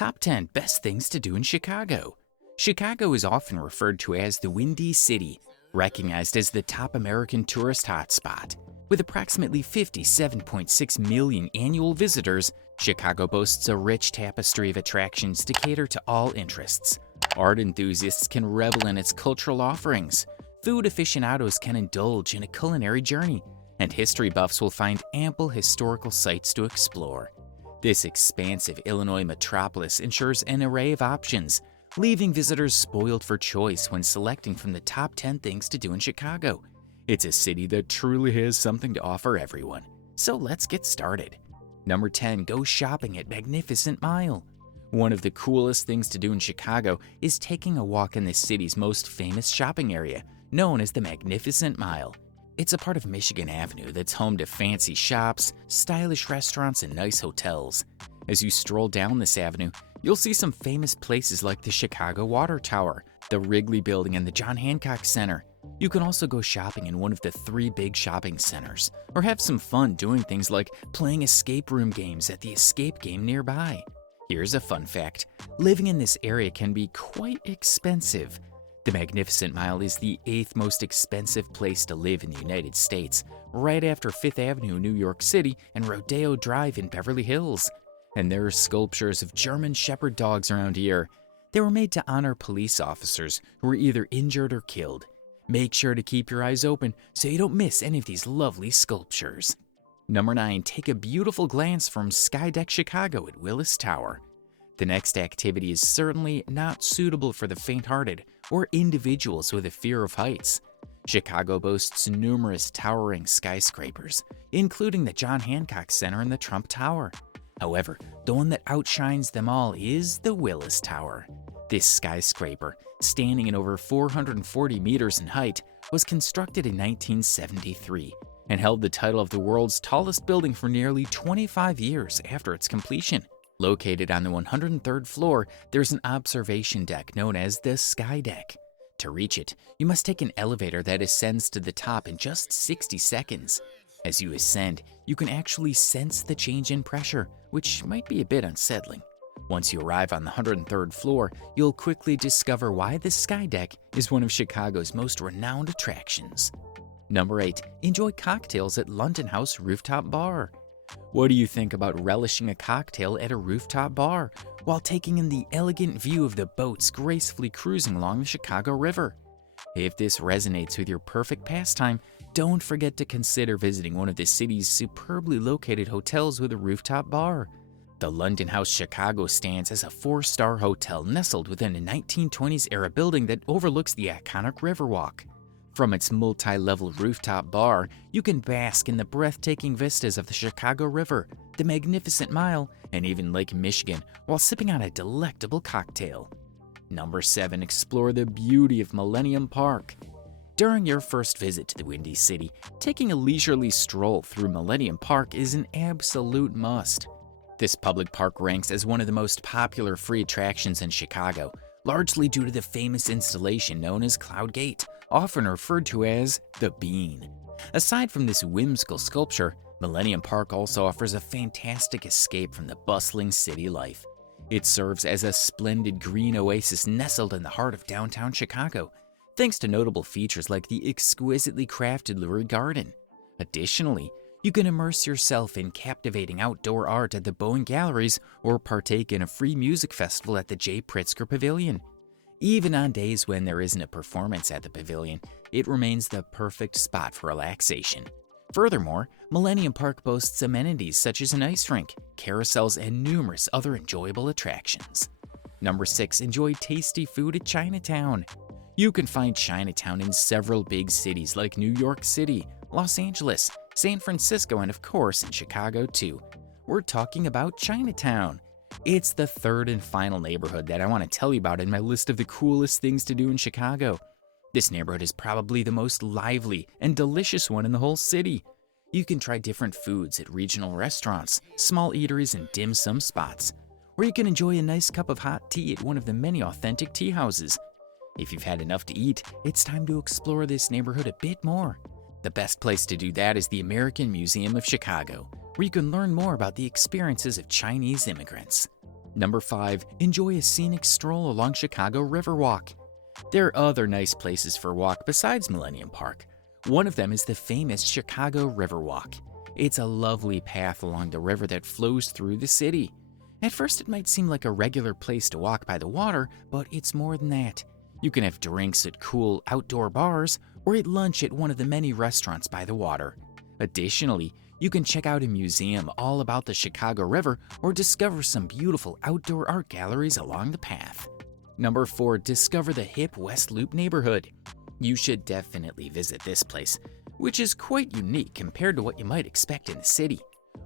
Top 10 Best Things to Do in Chicago. Chicago is often referred to as the Windy City, recognized as the top American tourist hotspot. With approximately 57.6 million annual visitors, Chicago boasts a rich tapestry of attractions to cater to all interests. Art enthusiasts can revel in its cultural offerings. Food aficionados can indulge in a culinary journey, and history buffs will find ample historical sites to explore. This expansive Illinois metropolis ensures an array of options, leaving visitors spoiled for choice when selecting from the top 10 things to do in Chicago. It's a city that truly has something to offer everyone. So let's get started. Number 10, go shopping at Magnificent Mile. One of the coolest things to do in Chicago is taking a walk in the city's most famous shopping area, known as the Magnificent Mile. It's a part of Michigan Avenue that's home to fancy shops, stylish restaurants, and nice hotels. As you stroll down this avenue, you'll see some famous places like the Chicago Water Tower, the Wrigley Building, and the John Hancock Center. You can also go shopping in one of the 3 big shopping centers, or have some fun doing things like playing escape room games at the escape game nearby. Here's a fun fact: living in this area can be quite expensive. The Magnificent Mile is the 8th most expensive place to live in the United States, right after 5th Avenue, New York City, and Rodeo Drive in Beverly Hills. And there are sculptures of German Shepherd dogs around here. They were made to honor police officers who were either injured or killed. Make sure to keep your eyes open so you don't miss any of these lovely sculptures. Number 9, take a beautiful glance from Skydeck Chicago at Willis Tower. The next activity is certainly not suitable for the faint-hearted or individuals with a fear of heights. Chicago boasts numerous towering skyscrapers, including the John Hancock Center and the Trump Tower. However, the one that outshines them all is the Willis Tower. This skyscraper, standing at over 440 meters in height, was constructed in 1973 and held the title of the world's tallest building for nearly 25 years after its completion. Located on the 103rd floor, there's an observation deck known as the Sky Deck. To reach it, you must take an elevator that ascends to the top in just 60 seconds. As you ascend, you can actually sense the change in pressure, which might be a bit unsettling. Once you arrive on the 103rd floor, you'll quickly discover why the Sky Deck is one of Chicago's most renowned attractions. Number 8, enjoy cocktails at London House Rooftop Bar. What do you think about relishing a cocktail at a rooftop bar while taking in the elegant view of the boats gracefully cruising along the Chicago River? If this resonates with your perfect pastime, don't forget to consider visiting one of the city's superbly located hotels with a rooftop bar. The London House Chicago stands as a 4-star hotel nestled within a 1920s era building that overlooks the iconic Riverwalk. From its multi-level rooftop bar, you can bask in the breathtaking vistas of the Chicago River, the Magnificent Mile, and even Lake Michigan while sipping on a delectable cocktail. Number 7, explore the beauty of Millennium Park. During your first visit to the Windy City, taking a leisurely stroll through Millennium Park is an absolute must. This public park ranks as one of the most popular free attractions in Chicago, largely due to the famous installation known as Cloud Gate, often referred to as the Bean. Aside from this whimsical sculpture, Millennium Park also offers a fantastic escape from the bustling city life. It serves as a splendid green oasis nestled in the heart of downtown Chicago, thanks to notable features like the exquisitely crafted Lurie Garden. Additionally, you can immerse yourself in captivating outdoor art at the Bowen Galleries or partake in a free music festival at the J. Pritzker Pavilion. Even on days when there isn't a performance at the pavilion, it remains the perfect spot for relaxation. Furthermore, Millennium Park boasts amenities such as an ice rink, carousels, and numerous other enjoyable attractions. Number 6, enjoy tasty food at Chinatown. You can find Chinatown in several big cities like New York City, Los Angeles, San Francisco, and of course in Chicago too. We're talking about Chinatown. It's the 3rd and final neighborhood that I want to tell you about in my list of the coolest things to do in Chicago. This neighborhood is probably the most lively and delicious one in the whole city. You can try different foods at regional restaurants, small eateries, and dim sum spots, or you can enjoy a nice cup of hot tea at one of the many authentic tea houses. If you've had enough to eat, it's time to explore this neighborhood a bit more. The best place to do that is the American Museum of Chicago, where you can learn more about the experiences of Chinese immigrants. Number 5. Enjoy a scenic stroll along Chicago Riverwalk. There are other nice places for a walk besides Millennium Park. One of them is the famous Chicago Riverwalk. It's a lovely path along the river that flows through the city. At first, it might seem like a regular place to walk by the water, but it's more than that. You can have drinks at cool outdoor bars or eat lunch at one of the many restaurants by the water. Additionally, you can check out a museum all about the Chicago River or discover some beautiful outdoor art galleries along the path. Number 4. Discover the hip West Loop neighborhood. You should definitely visit this place, which is quite unique compared to what you might expect in the city.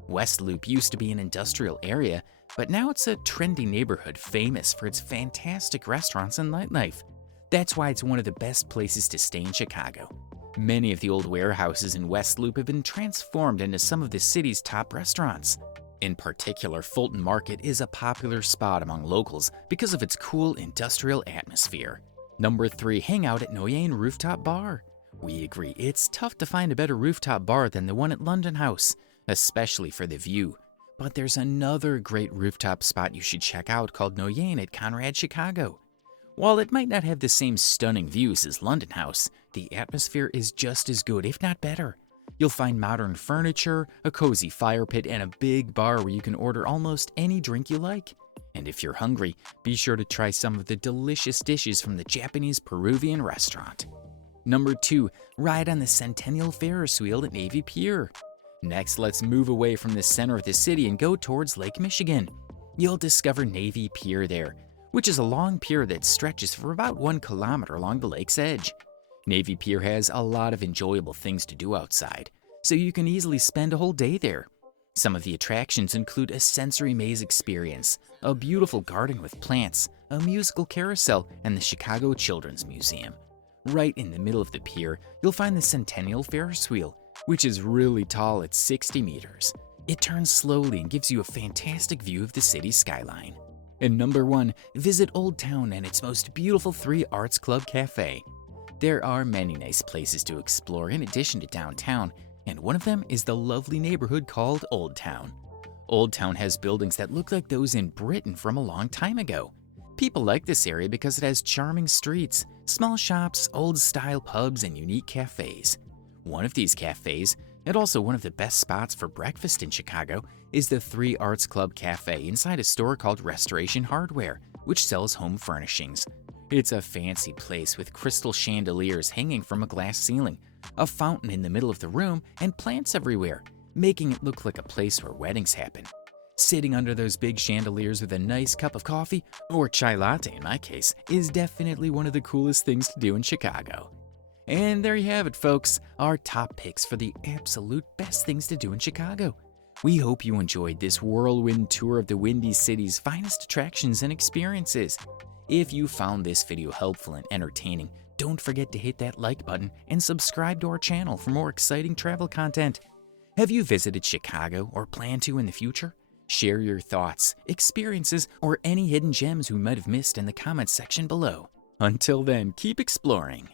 West Loop used to be an industrial area, but now it's a trendy neighborhood famous for its fantastic restaurants and nightlife. That's why it's one of the best places to stay in Chicago. Many of the old warehouses in West Loop have been transformed into some of the city's top restaurants. In particular, Fulton Market is a popular spot among locals because of its cool industrial atmosphere. Number 3. Hang out at Noyen Rooftop Bar. We agree, it's tough to find a better rooftop bar than the one at London House, especially for the view. But there's another great rooftop spot you should check out called Noyen at Conrad, Chicago. While it might not have the same stunning views as London House, the atmosphere is just as good, if not better. You'll find modern furniture, a cozy fire pit, and a big bar where you can order almost any drink you like. And if you're hungry, be sure to try some of the delicious dishes from the Japanese Peruvian restaurant. Number 2. Ride on the Centennial Ferris wheel at Navy Pier. Next, let's move away from the center of the city and go towards Lake Michigan. You'll discover Navy Pier there, which is a long pier that stretches for about 1 kilometer along the lake's edge. Navy Pier has a lot of enjoyable things to do outside, so you can easily spend a whole day there. Some of the attractions include a sensory maze experience, a beautiful garden with plants, a musical carousel, and the Chicago Children's Museum. Right in the middle of the pier, you'll find the Centennial Ferris wheel, which is really tall at 60 meters. It turns slowly and gives you a fantastic view of the city's skyline. And number 1, visit Old Town and its most beautiful 3 Arts Club Cafe. There are many nice places to explore in addition to downtown, and one of them is the lovely neighborhood called Old Town. Old Town has buildings that look like those in Britain from a long time ago. People like this area because it has charming streets, small shops, old-style pubs, and unique cafes. One of these cafes, and also one of the best spots for breakfast in Chicago, is the 3 Arts Club Cafe inside a store called Restoration Hardware, which sells home furnishings. It's a fancy place with crystal chandeliers hanging from a glass ceiling, a fountain in the middle of the room, and plants everywhere, making it look like a place where weddings happen. Sitting under those big chandeliers with a nice cup of coffee, or chai latte in my case, is definitely one of the coolest things to do in Chicago. And there you have it, folks, our top picks for the absolute best things to do in Chicago. We hope you enjoyed this whirlwind tour of the Windy City's finest attractions and experiences. If you found this video helpful and entertaining, don't forget to hit that like button and subscribe to our channel for more exciting travel content. Have you visited Chicago or plan to in the future? Share your thoughts, experiences, or any hidden gems we might have missed in the comments section below. Until then, keep exploring.